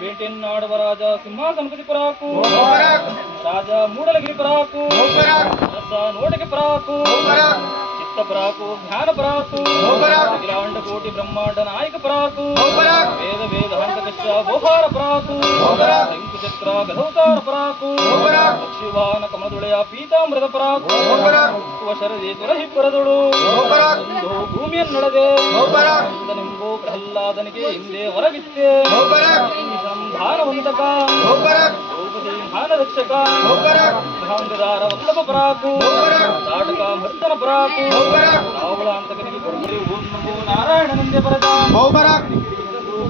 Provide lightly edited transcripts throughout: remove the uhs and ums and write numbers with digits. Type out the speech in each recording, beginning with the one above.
ಬೇಟೆಯನ್ನಾಡುವ ರಾಜ ಸಿಂಹಾಸನಪತಿ ಪರಾಕು ರಾಜ ಮೂಡಲಗಿರಿ ಪರಾಕು ರಸ ನೋಟಕ್ಕೆ ಪರಾಕು ಚಿತ್ತ ಪರಾಕು ಜ್ಞಾನ ಪರಾಕು ಅಖಿಲಾಂಡ ಕೋಟಿ ಬ್ರಹ್ಮಾಂಡ ನಾಯಕ ಪರಾಕು ವೇದ ವೇದ ಹಂತಕಶ್ಚ ಗೋಹಾರ ಪರಾಕು ಶಂಕುಚಕ್ರ ಗಧೌತಾರ ಪರಾಕು ಶಿವಾನ ಕಮಲದೊಳೆಯ ಪೀತಾಮೃತ ಪರಾಕು ಶರದಿ ತುರಹಿ ಪರದೊಳು ಒಂದು ಭೂಮಿಯನ್ನಡದೆ ನಿಂಬು ಪ್ರಹ್ಲಾದನಿಗೆ ಹಿಂದೆ ಹೊರಗಿತ್ತೆ ಧಾನವಂತಕ ದ್ರೌಪದಿ ಧಾನ ರಕ್ಷಕ ಭಾಂಗದಾರ ವಲ್ಲಭ ಪರಾಕು ನಾಟಕ ಮರ್ತನ ಪರಾಕು ರಾವಳಾಂತಕನಿಗೆ ಕೊಡುಗರೆ ಓಂ ನಮೋ ನಾರಾಯಣನೆಂದೇ ಬರದ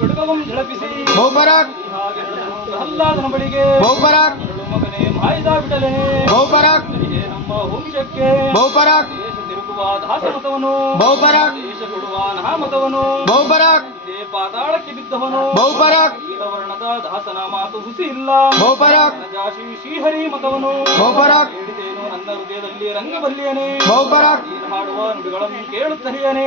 ಖಡ್ಗವಂ ಝಳಪಿಸಿ ಪ್ರಹ್ಲಾದನ ಬಳಿಗೆ ಮಗನೇ ಮಾಯಿದ ಬಿಡಲೇ ನಮ್ಮ ವಂಶಕ್ಕೆ ದೇಶ ತಿರುಗುವ ದಾಸಮತವನು ದೇಶ ಕೊಡುವ ನಹಾಮತವನು ಪಾತಾಳಕ್ಕೆ ಬಿದ್ದವನು ವರ್ಣದ ದಾಸನ ಮಾತು ಹುಸಿ ಇಲ್ಲ ಜಾಶಿ ಶ್ರೀಹರಿ ಮತವನು ಹೇಳಿದೇನು ನನ್ನ ಹೃದಯದಲ್ಲಿ ರಂಗಬಲ್ಲಿಯನೇ ಹಾಡುವ ನುಡಿಗಳನ್ನು ಕೇಳುತ್ತಲಿಯನೇ